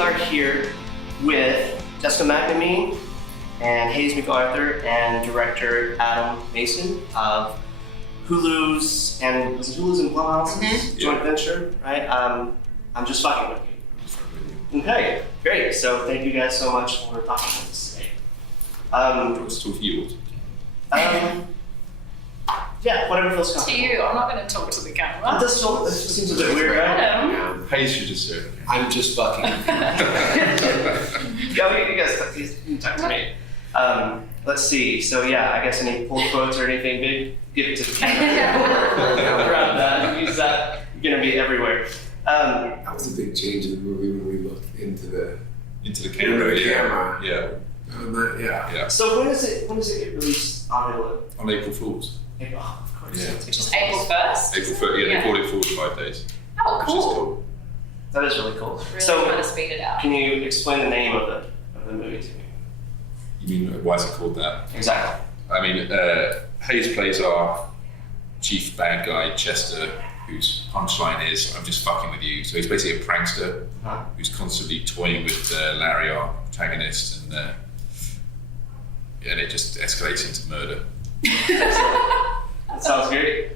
are here with Jessica McNamee and Hayes MacArthur and director Adam Mason of Hulu's and Blumhouse's joint venture, right? I'm just fucking with you. Okay, great. So thank you guys so much for talking with us today. What's talk to you? Yeah, whatever feels comfortable. To you, I'm not going to talk to the camera. It just seems a bit weird, right? Adam. Hayes should just say, I'm just fucking. Yeah, you guys talk to me. Let's see. So yeah, I guess any pull quotes or anything big, give it to the camera. Grab that, use that. You're gonna be everywhere. That was a big change in the movie when we looked into the camera. Yeah. Yeah. So when does it get released on Hulu? On April Fools. April, of course. Yeah. Which is April 1st. April 1st, yeah, they called it 45 days. Oh, Which cool. is cool. That is really cool. Really So trying to speed it out. can you explain the name of the movie to me? You mean, why is it called that? Exactly. I mean, Hayes plays our chief bad guy, Chester, whose punchline is, I'm just fucking with you. So he's basically a prankster who's constantly toying with Larry, our protagonist, and it just escalates into murder. That sounds great.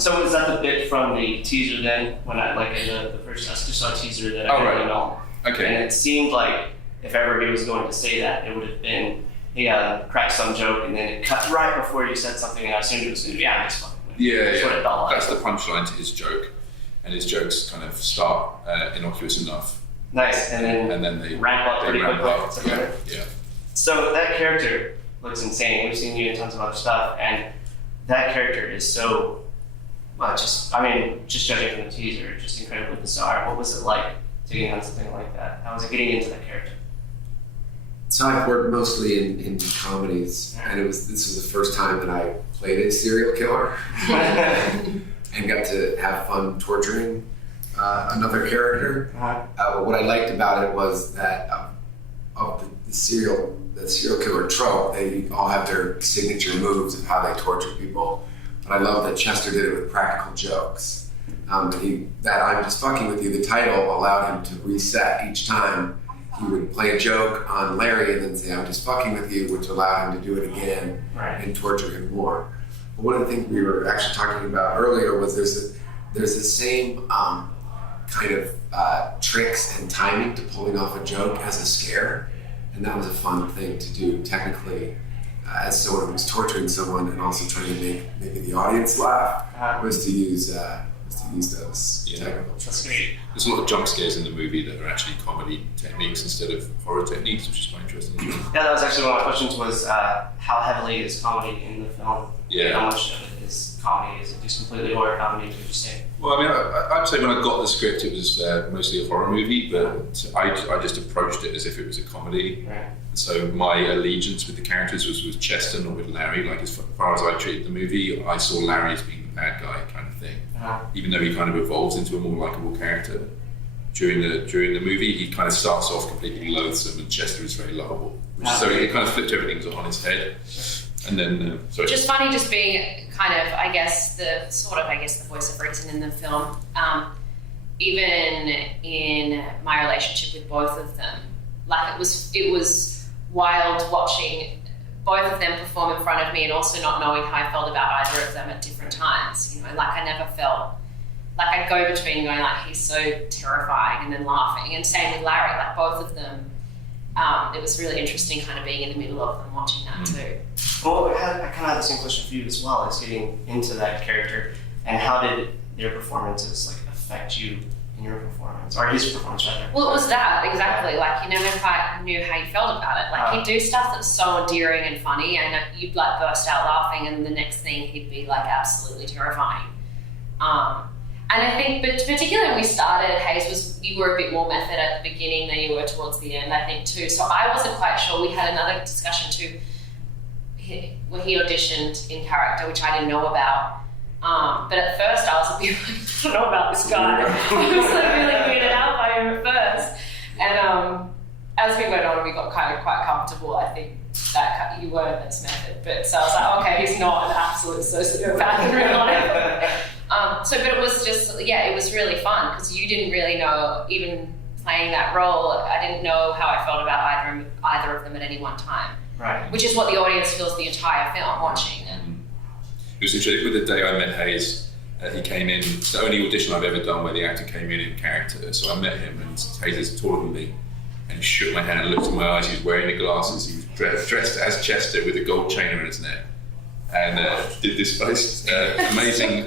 So is that the bit from the teaser then? When I, like in the first, I just saw a teaser that I didn't know. Okay. And it seemed like if ever he was going to say that, it would have been, he cracked some joke and then it cut right before you said something and I assumed it was going to be, I'm just fucking with you. Yeah, That's what it felt like. That's the punchline to his joke. And his jokes kind of start innocuous enough. Nice, and then they ramp up pretty quickly. Yeah. So that character looks insane. We've seen you in tons of other stuff, and that character is so, just judging from the teaser, just incredibly bizarre. What was it like taking on something like that? How was it getting into that character? So I've worked mostly in comedies, and this was the first time that I played a serial killer and got to have fun torturing another character. What I liked about it was that of the serial killer trope, they all have their signature moves of how they torture people. But I love that Chester did it with practical jokes. That I'm just fucking with you, the title allowed him to reset each time. He would play a joke on Larry and then say, I'm just fucking with you, which allowed him to do it again and torture him more. But one of the things we were actually talking about earlier was there's the same kind of tricks and timing to pulling off a joke as a scare. And that was a fun thing to do technically as someone who was torturing someone and also trying to make maybe the audience laugh was to use those technical tricks. That's great. There's a lot of jump scares in the movie that are actually comedy techniques instead of horror techniques, which is quite interesting. Yeah, that was actually one of my questions was how heavily is comedy in the film? Yeah. How much of it is comedy? Is it just completely horror comedy, would you say? Well, I mean, I'd say when I got the script, it was mostly a horror movie, but I just approached it as if it was a comedy. Right. So my allegiance with the characters was with Chester, not with Larry. Like as far as I treated the movie, I saw Larry as being the bad guy kind of thing. Even though he kind of evolves into a more likable character during the movie, he kind of starts off completely loathsome, and Chester is very lovable. So it kind of flipped everything on its head. And then, Just funny, just being kind of, I guess, the voice of reason in the film. Even in my relationship with both of them, like it was wild watching both of them perform in front of me and also not knowing how I felt about either of them at different times. You know, like I never felt, like I'd go between going like, he's so terrifying and then laughing. And same with Larry, like both of them, it was really interesting kind of being in the middle of them watching that too. Well, I kind of had the same question for you as well, as getting into that character, and how did their performances like affect you in your performance, or his performance rather? Well, it was that, exactly. Like you never quite knew how you felt about it. Like he'd do stuff that's so endearing and funny, and you'd like burst out laughing, and the next thing he'd be like absolutely terrifying. And I think, but particularly when we started, Hayes, you were a bit more method at the beginning than you were towards the end, I think, too. So I wasn't quite sure. We had another discussion, too, when he auditioned in character, which I didn't know about. But at first, I was a bit like, I don't know about this guy. I was like really weirded out by him at first. And as we went on, we got kind of quite comfortable. I think that you weren't as method. But so I was like, okay, he's not an absolute sociopath in real life. But it was just, it was really fun because you didn't really know, even playing that role, I didn't know how I felt about either of them at any one time. Right. Which is what the audience feels the entire film watching. And it was interesting. With the day I met Hayes, he came in. It's the only audition I've ever done where the actor came in character. So I met him, and Hayes is taller than me, and he shook my hand and looked in my eyes. He was wearing the glasses. He was dressed as Chester with a gold chain around his neck, and did this amazing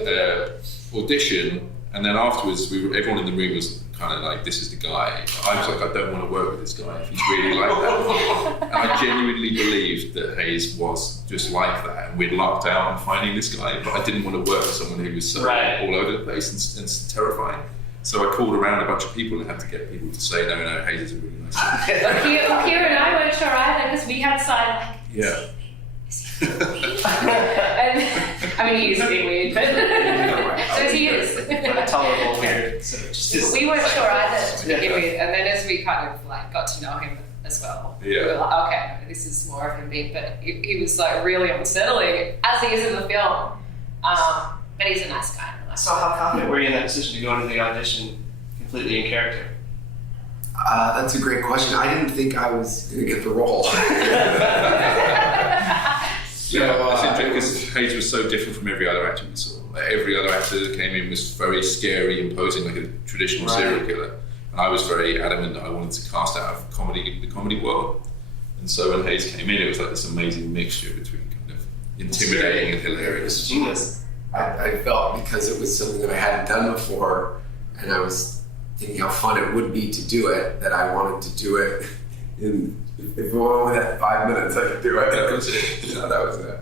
audition. And then afterwards, everyone in the room was kind of like, "This is the guy." I was like, "I don't want to work with this guy if he's really like that." And I genuinely believed that Hayes was just like that, and we'd lucked out on finding this guy. But I didn't want to work with someone who was so all over the place and terrifying. So I called around a bunch of people and had to get people to say, "No, Hayes is a really nice guy." Kira and I weren't sure either because we had decided like, Yeah. and, I mean, he is a bit weird, but so he is. Tolerable weird. We weren't sure either to begin with, and then as we kind of like got to know him as well, we were like, okay, this is more of him being, but he was like really unsettling as he is in the film. But he's a nice guy. So how confident were you in that decision to go into the audition completely in character? That's a great question. I didn't think I was going to get the role. That's interesting because Hayes was so different from every other actor we saw. Like, every other actor that came in was very scary, imposing, like a traditional serial killer. And I was very adamant that I wanted to cast out of the comedy world. And so when Hayes came in, it was like this amazing mixture between kind of intimidating and hilarious. Genius. I felt because it was something that I hadn't done before, and I was thinking how fun it would be to do it, that I wanted to do it if we only had 5 minutes, I could do it. That was it. No, that was it.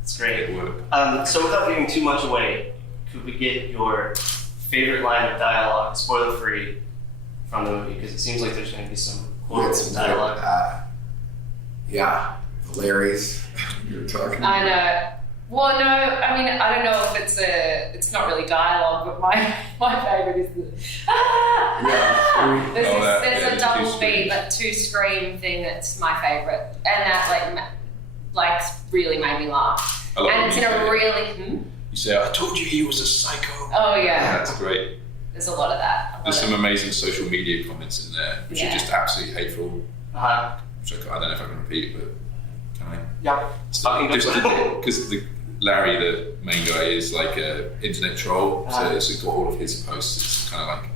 It's great. It worked. So without giving too much away, could we get your favorite line of dialogue, spoiler-free, from the movie? Because it seems like there's going to be some quotes and dialogue. Yeah, Larry's. You were talking. I know. Well, no, I mean, I don't know if it's not really dialogue, but my favourite is the there's a double beat, like two scream thing that's my favourite, and that like really made me laugh. And it's in a really You say, "I told you he was a psycho." Oh yeah, that's great. There's a lot of that. There's some amazing social media comments in there, which are just absolutely hateful. Which I don't know if I can repeat, but can I? Yeah. Because Larry, the main guy, is like an internet troll, so it's got all of his posts. It's kind of like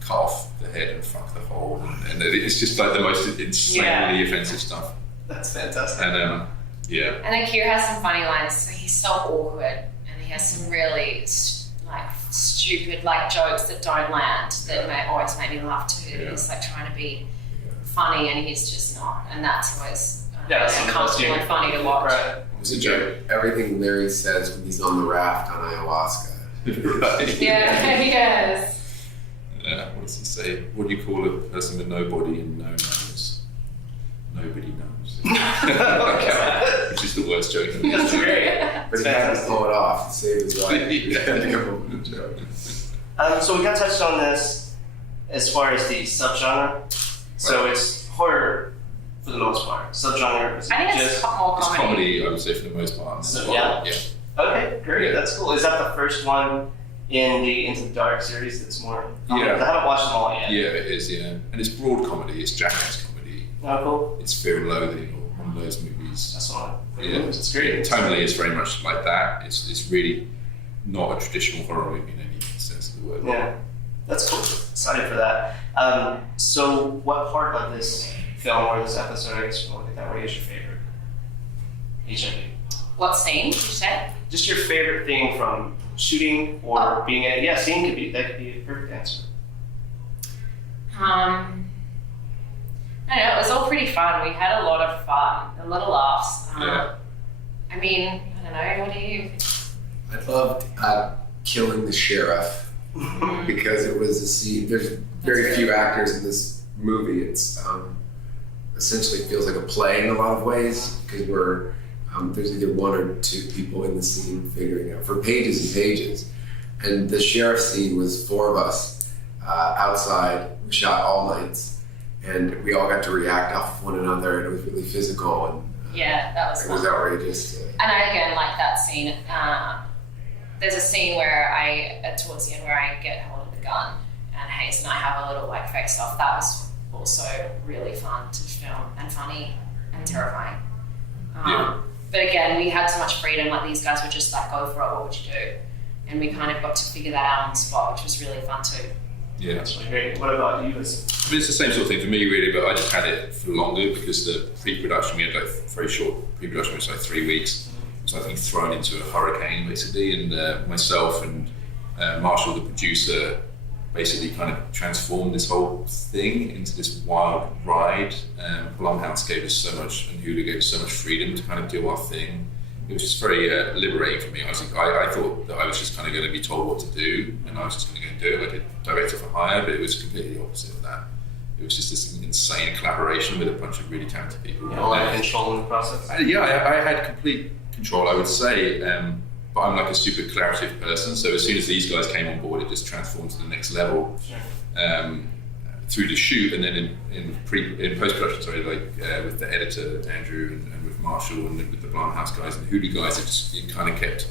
cut off the head and fuck the hole, and it's just like the most insanely offensive stuff. That's fantastic. And And then Kira has some funny lines. So he's so awkward, and he has some really stupid jokes that don't land that always make me laugh too. Yeah. He's like trying to be funny, and he's just not, and that's always uncomfortable and funny to watch. Right. It's a joke. Everything Larry says when he's on the raft on ayahuasca. right. Yeah, yes. What does he say? What do you call a person with no body and no nose? Nobody knows. Which is the worst joke. That's great. But he had to pull it off to save his life. He had to come up with a joke. So we got touched on this as far as the subgenre. So it's horror for the most part. Subgenre is I think it's more It's comedy. comedy, I would say, for the most part. So, yeah. Okay, great. Yeah. That's cool. Is that the first one in the Into the Dark series that's more comedy? Yeah. I haven't watched them all yet. Yeah, it is, yeah. And it's broad comedy, it's jackass comedy. Oh, cool. It's Fear and Loathing or one of those movies. That's one. Yeah. It's great. Tonally, it's very much like that. It's really not a traditional horror movie in any sense of the word. Yeah. That's cool. Excited for that. So what part of this film or this episode, I guess we'll look at that way, is your favorite? HIV. What scene did you say? Just your favorite thing from shooting or being a scene could be a perfect answer. I don't know, it was all pretty fun. We had a lot of fun, a lot of laughs. I mean, I don't know, what do you think? I loved killing the sheriff because it was a scene. There's very few actors in this movie. It's essentially feels like a play in a lot of ways because there's either one or two people in the scene figuring out for pages and pages. And the sheriff scene was 4 of us outside. We shot all nights, and we all got to react off of one another, and it was really physical. And that was it fun. was outrageous. And I again like that scene. There's a scene where towards the end where I get hold of the gun and Hayes and I have a little like face off. That was also really fun to film and funny and terrifying. But again, we had so much freedom. Like these guys would just like go for it. What would you do? And we kind of got to figure that out on the spot, which was really fun too. Yeah, that's really great. What about you? I mean, it's the same sort of thing for me, really, but I just had it for longer because the pre-production, we had like very short pre-production, which was like 3 weeks. So I think thrown into a hurricane basically, and myself and Marshall, the producer, basically kind of transformed this whole thing into this wild ride. Blumhouse gave us so much, and Hulu gave us so much freedom to kind of do our thing. It was just very liberating for me. I thought that I was just kind of going to be told what to do, and I was just going to go and do it. I did director for hire, but it was completely the opposite of that. It was just this insane collaboration with a bunch of really talented people. You know, like control in the process? I had complete control, I would say, but I'm like a super collaborative person, so as soon as these guys came on board, it just transformed to the next level. Sure. Through the shoot, and then in post-production, with the editor, Andrew, and with Marshall, and with the Blumhouse guys and the Hulu guys, it kind of kept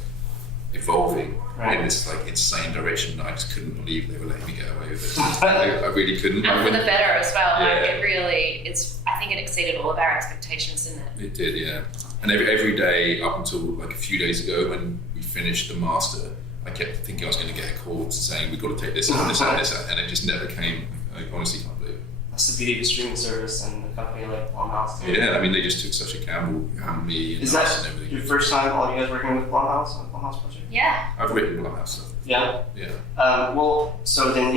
evolving in this like insane direction that I just couldn't believe they were letting me get away with it. I really couldn't. And for the better as well. Yeah. Like it really, I think it exceeded all of our expectations, didn't it? It did, yeah. And every day up until like a few days ago when we finished the master, I kept thinking I was going to get a call saying we've got to take this out, this out, this out, and it just never came. I honestly can't believe it. That's the beauty of a streaming service and a company like Blumhouse. Yeah, I mean they just took such a gamble on me and us and everything. Your first time all you guys working with Blumhouse on the Blumhouse project? Yeah. I've written Blumhouse stuff. Yeah? Yeah. Well, so then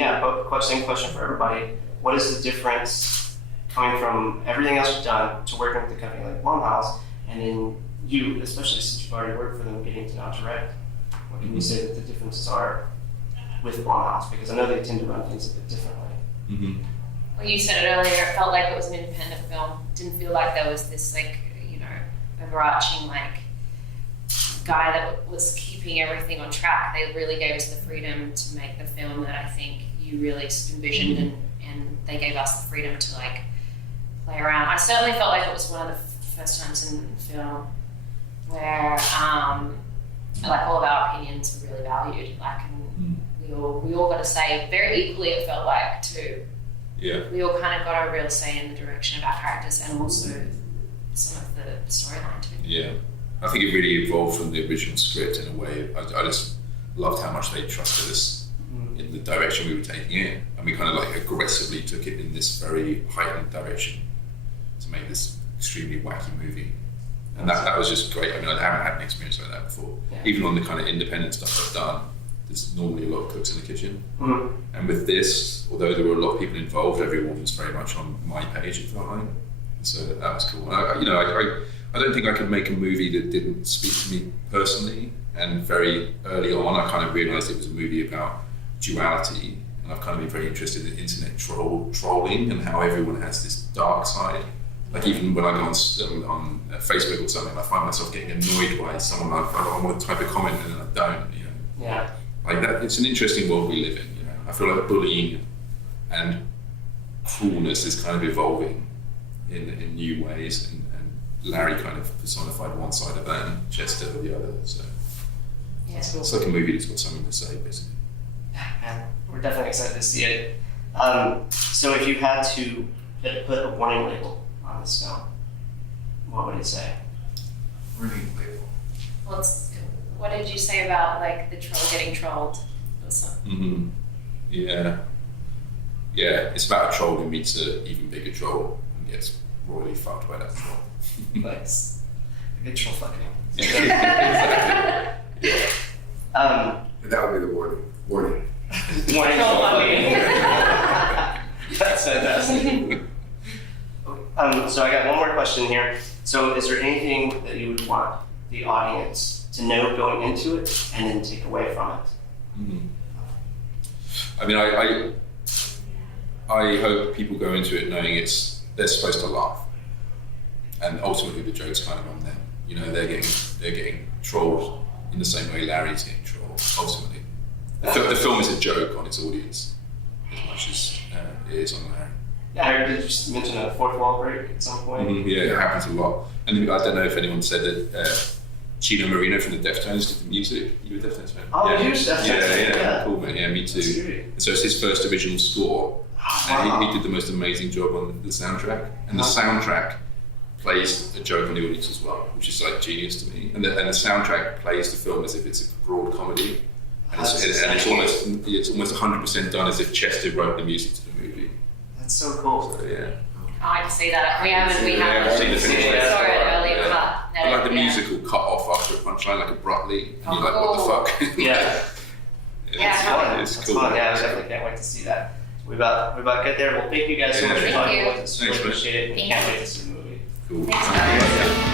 same question for everybody. What is the difference coming from everything else you've done to working with a company like Blumhouse, and then you, especially since you've already worked for them, getting to now direct? What can you say that the differences are with Blumhouse? Because I know they tend to run things a bit differently. Mm-hmm. Well, you said it earlier, it felt like it was an independent film. It didn't feel like there was this overarching guy that was keeping everything on track. They really gave us the freedom to make the film that I think you really envisioned, and they gave us the freedom to play around. I certainly felt like it was one of the first times in film where all of our opinions were really valued. And we all got to say very equally. It felt like too. Yeah. We all kind of got a real say in the direction of our characters and also some of the storyline too. Yeah. I think it really evolved from the original script in a way. I just loved how much they trusted us in the direction we were taking it, and we kind of aggressively took it in this very heightened direction to make this extremely wacky movie. And that was just great. I mean, I haven't had an experience like that before. Yeah. Even on the kind of independent stuff I've done, there's normally a lot of cooks in the kitchen. Mm-hmm. And with this, although there were a lot of people involved, everyone was very much on my page, it felt like. So that was cool. I don't think I could make a movie that didn't speak to me personally. And very early on, I kind of realised it was a movie about duality. And I've kind of been very interested in internet trolling and how everyone has this dark side. Like even when I go on Facebook or something, I find myself getting annoyed by someone I want to type a comment and then I don't. Yeah. Like that, it's an interesting world we live in. I feel like bullying and cruelness is kind of evolving in new ways, and Larry kind of personified one side of that and Chester the other. So yeah. It's like a movie that's got something to say, basically. Yeah, we're definitely excited to see it. So if you had to put a warning label on this film, what would it say? Warning label. Well, what did you say about the troll getting trolled? Mm-hmm. Yeah. Yeah, it's about a troll who meets an even bigger troll and gets royally fucked by that troll. Nice. A good troll fucking. Yeah, exactly. Yeah. That would be the warning. Warning. Warning. That's fantastic. So I got one more question here. So is there anything that you would want the audience to know going into it and then take away from it? Mm-hmm. I mean, I hope people go into it knowing they're supposed to laugh, and ultimately the joke's kind of on them. They're getting trolled in the same way Larry's getting trolled. Ultimately, the film is a joke on its audience as much as it is on Larry. Yeah, I heard you just mention a fourth wall break at some point. Mm-hmm. Yeah, it happens a lot. And I don't know if anyone said that Chino Marino from the Deftones did the music. You were a Deftones fan? Oh, yeah. you were Deftones fan, yeah. Cool, man. Yeah, me too. And so it's his first original score. Wow. And he did the most amazing job on the soundtrack. And the soundtrack plays a joke on the audience as well, which is like genius to me. And the soundtrack plays the film as if it's a broad comedy. And it's almost 100% done as if Chester wrote the music to the movie. That's so cool. So, yeah. I can see that. We haven't seen the finish. We saw it earlier, yeah. but Like the musical cut off after a punchline, like abruptly, and you're like, what the fuck? Yeah. It's That's cool. fun. Yeah, I definitely can't wait to see that. We about to get there. Well, thank you guys so much for talking with us. Really appreciate it. We can't wait to see the movie. Cool. Thanks, guys.